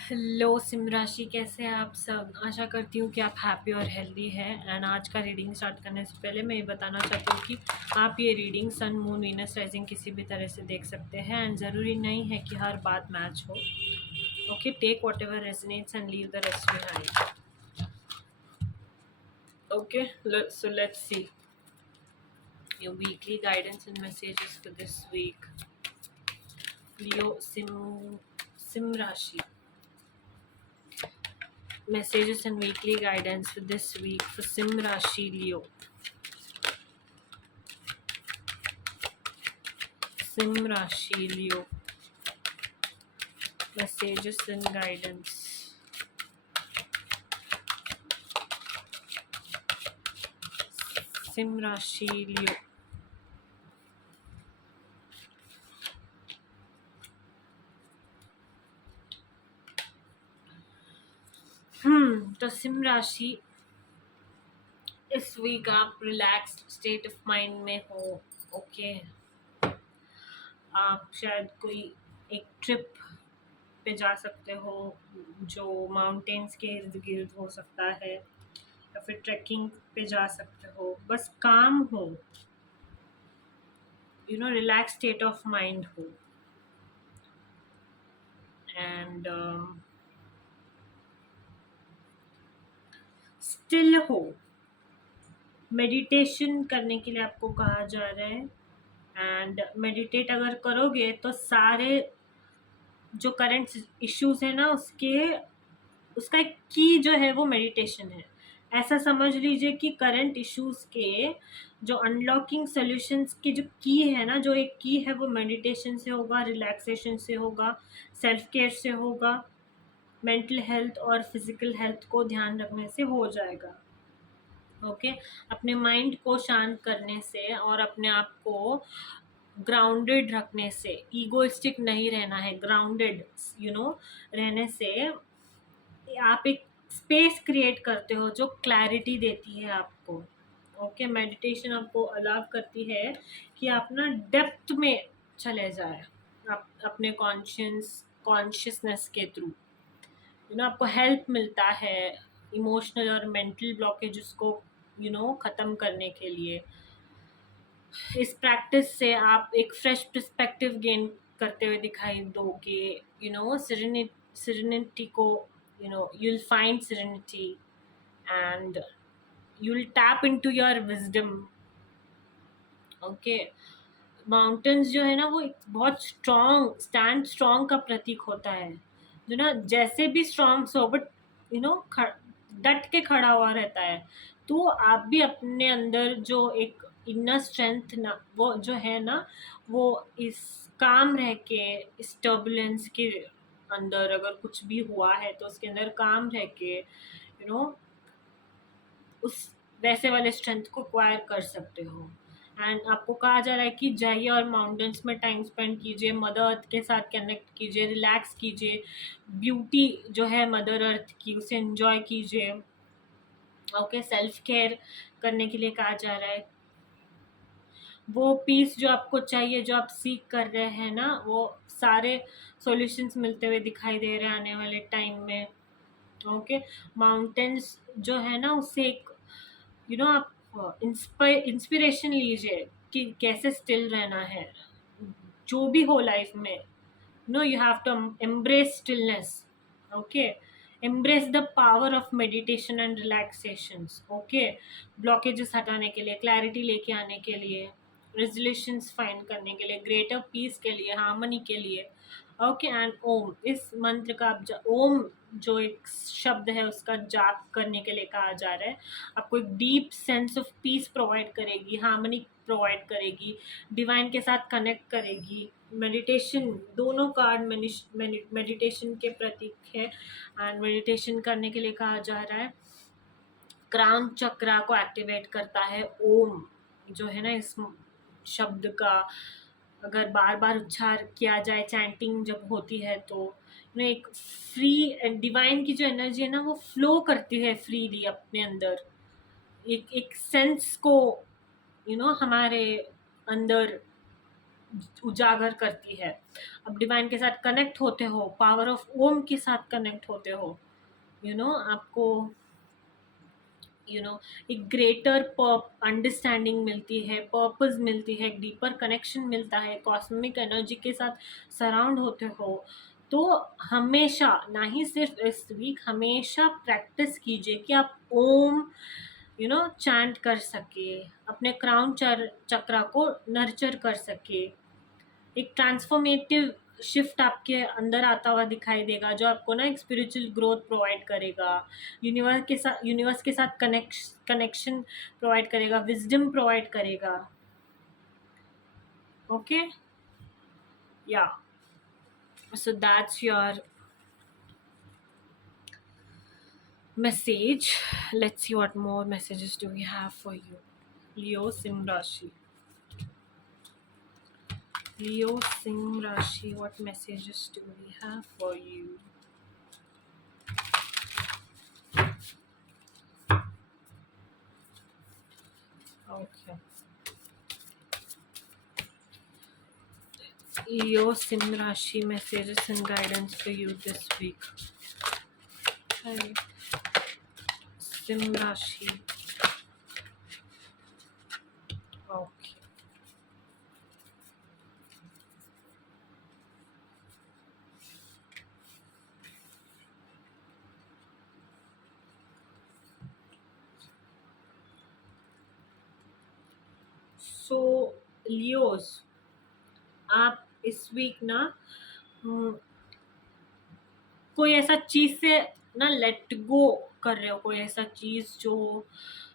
Hello SIM राशि, कैसे हैं आप सब। आशा करती हूँ कि आप हैप्पी और हेल्दी हैं। एंड आज का रीडिंग स्टार्ट करने से पहले मैं ये बताना चाहती हूँ कि आप ये reading sun moon Venus rising किसी भी तरह से देख सकते हैं एंड ज़रूरी नहीं है कि हर बात मैच हो। Okay, take whatever resonates and leave the rest behind. Okay, so let's see your weekly guidance and messages for this week. Leo, sim rashi messages and weekly guidance for this week for sim rashi Leo. Sim Rashi Leo, messages and guidance. Sim Rashi Leo. तो SIM राशि, इस week आप relaxed state of mind में हो। Okay, आप शायद कोई एक ट्रिप पे जा सकते हो जो माउंटेन्स के इर्द गिर्द हो सकता है, या फिर ट्रैकिंग पे जा सकते हो। बस काम हो, रिलैक्स स्टेट ऑफ माइंड हो एंड स्टिल हो। मेडिटेशन करने के लिए आपको कहा जा रहा है एंड मेडिटेट अगर करोगे तो सारे जो करंट इश्यूज है ना, उसका एक की जो है वो मेडिटेशन है। ऐसा समझ लीजिए कि करंट इश्यूज के जो अनलॉकिंग सॉल्यूशंस की जो की है ना, जो एक की है वो मेडिटेशन से होगा, रिलैक्सेशन से होगा, सेल्फ केयर से होगा, मेंटल हेल्थ और फिजिकल हेल्थ को ध्यान रखने से हो जाएगा। ओके, अपने माइंड को शांत करने से और अपने आप को ग्राउंडेड रखने से, ईगोइस्टिक नहीं रहना है, ग्राउंडेड रहने से आप एक स्पेस क्रिएट करते हो जो क्लैरिटी देती है आपको। ओके, मेडिटेशन आपको अलाउ करती है कि आप ना डेप्थ में चले जाए, आप अपने कॉन्शियसनेस के थ्रू आपको हेल्प मिलता है इमोशनल और मेंटल ब्लॉकेज को ख़त्म करने के लिए। इस प्रैक्टिस से आप एक फ्रेश पर्सपेक्टिव गेन करते हुए दिखाई दोगे। सिरेनिटी को you'll find serenity and you'll tap into your wisdom. Okay, mountains जो है ना वो एक बहुत स्ट्रॉन्ग का प्रतीक होता है, जो ना जैसे भी स्ट्रॉन्ग हो बट डट के खड़ा हुआ रहता है। तो आप भी अपने अंदर जो एक इनर स्ट्रेंथ ना वो जो है ना, वो इस काम रह के, इस टर्बुलेंस के अंदर अगर कुछ भी हुआ है तो उसके अंदर काम रह के उस वैसे वाले स्ट्रेंथ को एक्वायर कर सकते हो। एंड आपको कहा जा रहा है कि जाइए और माउंटेन्स में टाइम स्पेंड कीजिए, मदर अर्थ के साथ कनेक्ट कीजिए, रिलैक्स कीजिए, ब्यूटी जो है मदर अर्थ की उसे एंजॉय कीजिए। ओके, सेल्फ केयर करने के लिए कहा जा रहा है। वो पीस जो आपको चाहिए, जो आप सीख कर रहे हैं ना, वो सारे सॉल्यूशंस मिलते हुए दिखाई दे रहे हैं आने वाले टाइम में। ओके, माउंटेन्स जो है ना उससे एक आप इंस्पिरेशन लीजिए कि कैसे स्टिल रहना है जो भी हो लाइफ में। You have to embrace stillness. Okay, embrace the power of meditation and relaxations. Okay, blockages हटाने के लिए, क्लैरिटी लेके आने के लिए, रेजोल्यूशंस फाइंड करने के लिए, ग्रेटर पीस के लिए, हार्मनी के लिए। ओके, एंड ओम, इस मंत्र का आप ओम जो एक शब्द है उसका जाप करने के लिए कहा जा रहा है। आपको एक deep sense of peace provide करेगी, हार्मनी प्रोवाइड करेगी, डिवाइन के साथ कनेक्ट करेगी। मेडिटेशन, दोनों कार्ड मेडिटेशन के प्रतीक है एंड मेडिटेशन करने के लिए कहा जा रहा है। क्राउन चक्रा को एक्टिवेट करता है ओम जो है ना, इस शब्द का अगर बार बार उच्चार किया जाए, चैंटिंग जब होती है तो एक फ्री एंड डिवाइन की जो एनर्जी है ना वो फ्लो करती है फ्रीली अपने अंदर। एक सेंस को हमारे अंदर उजागर करती है। अब डिवाइन के साथ कनेक्ट होते हो, पावर ऑफ ओम के साथ कनेक्ट होते हो, आपको एक ग्रेटर अंडरस्टैंडिंग मिलती है, पर्पस मिलती है, एक डीपर कनेक्शन मिलता है, कॉस्मिक एनर्जी के साथ सराउंड होते हो। तो हमेशा, ना ही सिर्फ इस वीक, हमेशा प्रैक्टिस कीजिए कि आप ओम चैंट कर सके, अपने क्राउन चक्रा को नर्चर कर सके। एक ट्रांसफॉर्मेटिव शिफ्ट आपके अंदर आता हुआ दिखाई देगा, जो आपको ना एक स्पिरिचुअल ग्रोथ प्रोवाइड करेगा, यूनिवर्स के साथ कनेक्शन प्रोवाइड करेगा, विजडम प्रोवाइड करेगा। ओके, या so that's your message. Let's see what more messages do we have for you. Leo Sim Rashi. Leo Sim Rashi, what messages do we have for you? Okay. Leo Sim Rashi, messages and guidance for you this week. Hi. Sim Rashi. Okay. So Leos, आप इस week ना कोई ऐसा चीज से ना let go कर रहे हो, कोई ऐसा चीज जो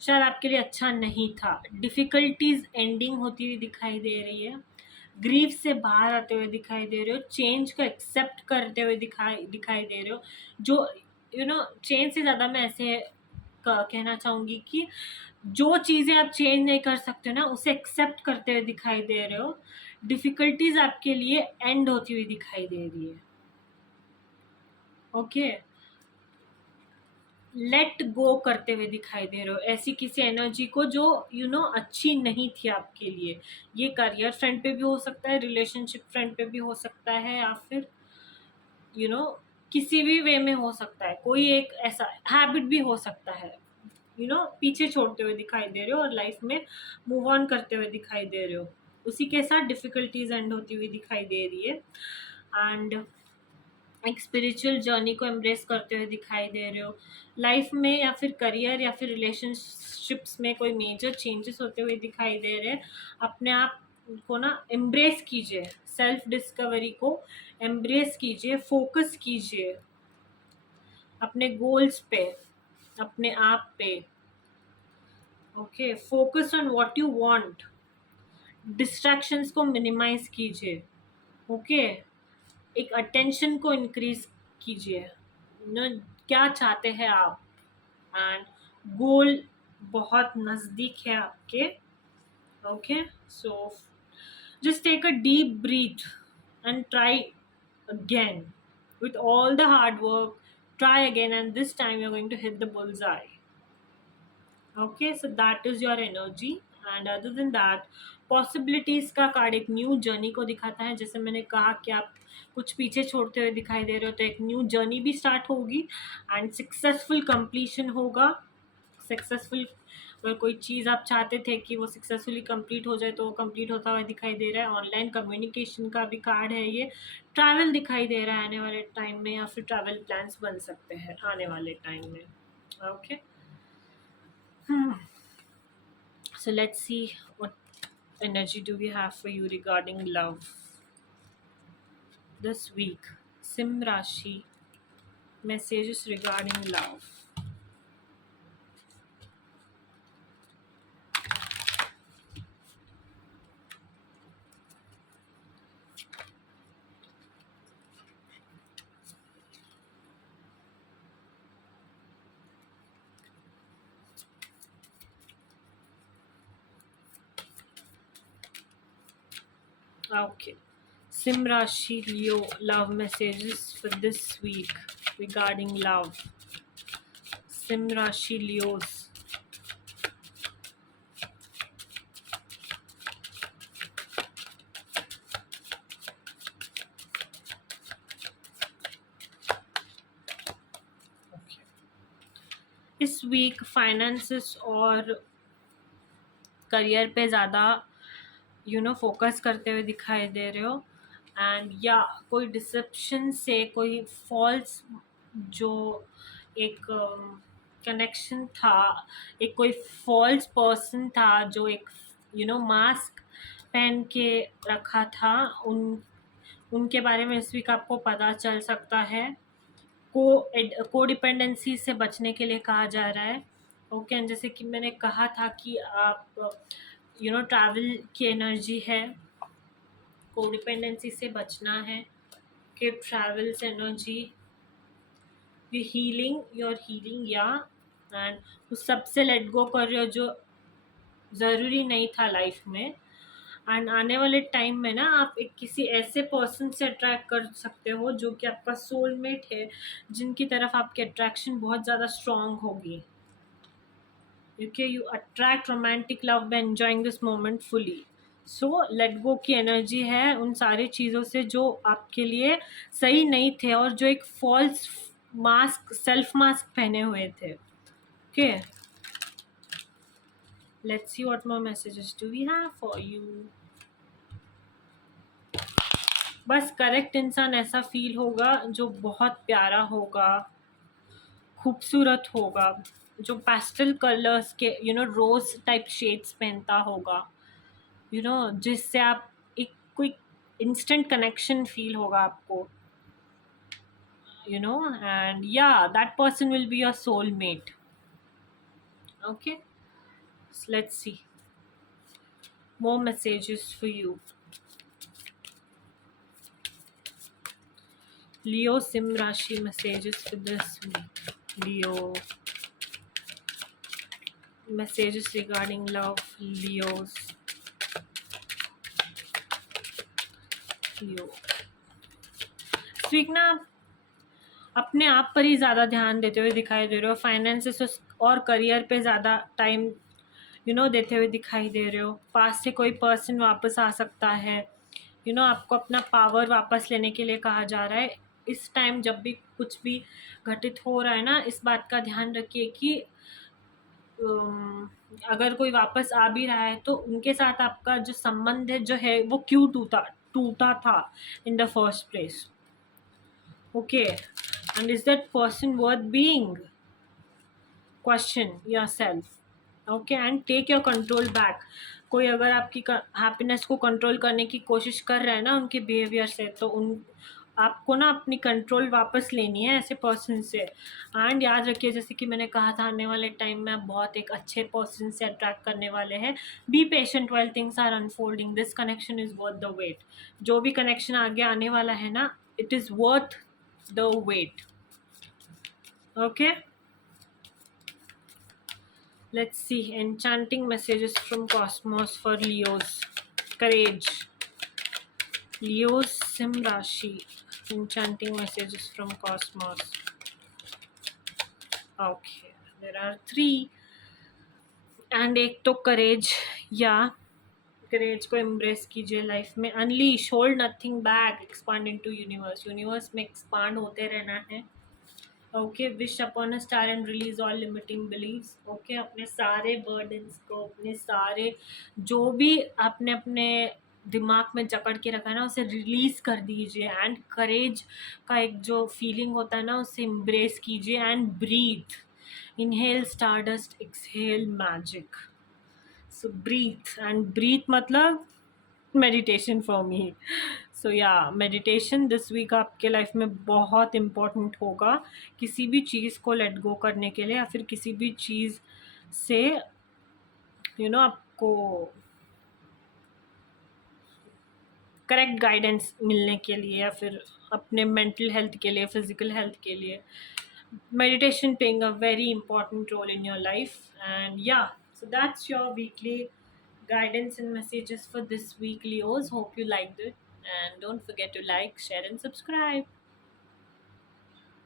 शायद आपके लिए अच्छा नहीं था। डिफिकल्टीज एंडिंग होती हुई दिखाई दे रही है, ग्रीफ से बाहर आते हुए दिखाई दे रहे हो, चेंज को एक्सेप्ट करते हुए दिखाई दे रहे हो। जो चेंज से ज़्यादा मैं ऐसे कहना चाहूँगी कि जो चीज़ें आप चेंज नहीं कर सकते ना, उसे एक्सेप्ट करते हुए दिखाई दे रहे हो। डिफिकल्टीज आपके लिए एंड होती हुई दिखाई दे रही है। ओके, लेट गो करते हुए दिखाई दे रहे हो ऐसी किसी एनर्जी को जो अच्छी नहीं थी आपके लिए। ये करियर फ्रंट पे भी हो सकता है, रिलेशनशिप फ्रंट पे भी हो सकता है, या फिर किसी भी वे में हो सकता है। कोई एक ऐसा हैबिट भी हो सकता है, पीछे छोड़ते हुए दिखाई दे रहे हो और लाइफ में मूव ऑन करते हुए दिखाई दे रहे हो। उसी के साथ डिफिकल्टीज एंड होती हुई दिखाई दे रही है, एंड एक स्पिरिचुअल जर्नी को एम्ब्रेस करते हुए दिखाई दे रहे हो। लाइफ में या फिर करियर या फिर रिलेशनशिप्स में कोई मेजर चेंजेस होते हुए दिखाई दे रहे हैं। अपने आप को ना एम्ब्रेस कीजिए, सेल्फ डिस्कवरी को एम्ब्रेस कीजिए, फोकस कीजिए अपने गोल्स पे, अपने आप पे। Okay, focus on what you want, distractions को मिनिमाइज कीजिए। ओके, एक अटेंशन को इंक्रीज कीजिए, क्या चाहते हैं आप, एंड गोल बहुत नज़दीक है आपके। Okay, so just take a deep breath and try again with all the hard work. Try again, and this time you're going to hit the bullseye. Okay, so that is your energy, and other than that, possibilities का card एक new journey को दिखाता है। जैसे मैंने कहा कि आप कुछ पीछे छोड़ते हुए दिखाई दे रहे हो, तो एक न्यू जर्नी भी स्टार्ट होगी एंड सक्सेसफुल कंप्लीशन होगा। सक्सेसफुल, अगर कोई चीज़ आप चाहते थे कि वो सक्सेसफुली कंप्लीट हो जाए, तो वो कंप्लीट होता हुआ दिखाई दे रहा है। ऑनलाइन कम्युनिकेशन का भी कार्ड है ये। ट्रैवल दिखाई दे रहा है आने वाले टाइम में, या फिर ट्रैवल प्लान्स बन सकते हैं आने वाले टाइम में। Okay, so let's see what energy do we have for you regarding love this week. Sim Rashi, messages regarding love. Okay, Sim Rashi Leo, love messages for this week regarding love. Sim Rashi Leos. इस week finances और career पे ज़्यादा focus करते हुए दिखाई दे रहे हो। And या कोई डिसेप्शन से, कोई फॉल्स जो एक कनेक्शन था, एक कोई फॉल्स पर्सन था जो एक मास्क पहन के रखा था, उनके बारे में इस वीक आपको पता चल सकता है। को डिपेंडेंसी से बचने के लिए कहा जा रहा है। ओके एंड जैसे कि मैंने कहा था कि आप ट्रैवल की एनर्जी है, को डिपेंडेंसी से बचना है, कि ट्रैवल्स एनर्जी, योर हीलिंग या एंड उस सबसे लेट गो कर रहे हो जो ज़रूरी नहीं था लाइफ में। एंड आने वाले टाइम में ना आप एक किसी ऐसे पर्सन से अट्रैक्ट कर सकते हो जो कि आपका सोलमेट है, जिनकी तरफ आपकी अट्रैक्शन बहुत ज़्यादा स्ट्रॉन्ग होगी। Okay, you attract romantic love by enjoying this moment fully. So let go की एनर्जी है उन सारी चीज़ों से जो आपके लिए सही नहीं थे और जो एक फॉल्स मास्क, सेल्फ मास्क पहने हुए थे। Okay, let's see what more messages do we have for you. बस करेक्ट इंसान ऐसा फील होगा जो बहुत प्यारा होगा, खूबसूरत होगा, जो पेस्टल कलर्स के रोज टाइप शेड्स पहनता होगा, जिससे आप एक कोई इंस्टेंट कनेक्शन फील होगा आपको, एंड या that person will be your soulmate. Okay, let's C more messages for you. Leo Sim Rashi messages for this week. Leo, messages regarding love. Leos. Leo, इस वीक ना आप अपने आप पर ही ज़्यादा ध्यान देते हुए दिखाई दे रहे हो। फाइनेंसेस और करियर पे ज़्यादा टाइम देते हुए दिखाई दे रहे हो। पास से कोई पर्सन वापस आ सकता है, आपको अपना पावर वापस लेने के लिए कहा जा रहा है। इस टाइम जब भी कुछ भी घटित हो रहा है ना, इस बात का ध्यान रखिए कि अगर कोई वापस आ भी रहा है तो उनके साथ आपका जो संबंध है जो है वो क्यों टूटा था in the first place. Okay, and is that person worth being? Question yourself. Okay, and take your control back. कोई अगर आपकी हैप्पीनेस को कंट्रोल करने की कोशिश कर रहा है ना उनके बिहेवियर से, तो आपको ना अपनी कंट्रोल वापस लेनी है ऐसे पर्सन से। एंड याद रखिए, जैसे कि मैंने कहा था, आने वाले टाइम में आप बहुत एक अच्छे पर्सन से अट्रैक्ट करने वाले हैं। Be patient while things are unfolding, this connection is worth the wait. जो भी कनेक्शन आगे आने वाला है ना, it is worth the wait. Okay, let's see enchanting messages from cosmos for Leos. Courage. Leos Sim Rashi, enchanting messages from cosmos. Okay, there are 3 and एक तो करेज, या करेज को एम्ब्रेस कीजिए लाइफ में। Unleash, hold nothing back, expand into universe. Universe में expand होते रहना है। Okay, wish upon a star and release all limiting beliefs. Okay, अपने सारे बर्डन्स को, अपने सारे जो भी आपने अपने दिमाग में जकड़ के रखा है ना, उसे रिलीज कर दीजिए। एंड करेज का एक जो फीलिंग होता है ना, उसे एम्ब्रेस कीजिए। And breathe, inhale stardust, exhale magic. So breathe, and breathe मतलब meditation for me. So yeah, meditation this week आपके लाइफ में बहुत इम्पोर्टेंट होगा, किसी भी चीज़ को लेट गो करने के लिए, या फिर किसी भी चीज़ से आपको करेक्ट गाइडेंस मिलने के लिए, या फिर अपने मेंटल हेल्थ के लिए, फिजिकल हेल्थ के लिए। Meditation playing a very important role in your life. And yeah, so that's your weekly guidance and messages for this week, Leos. Hope you liked it, and don't forget to like, share and subscribe.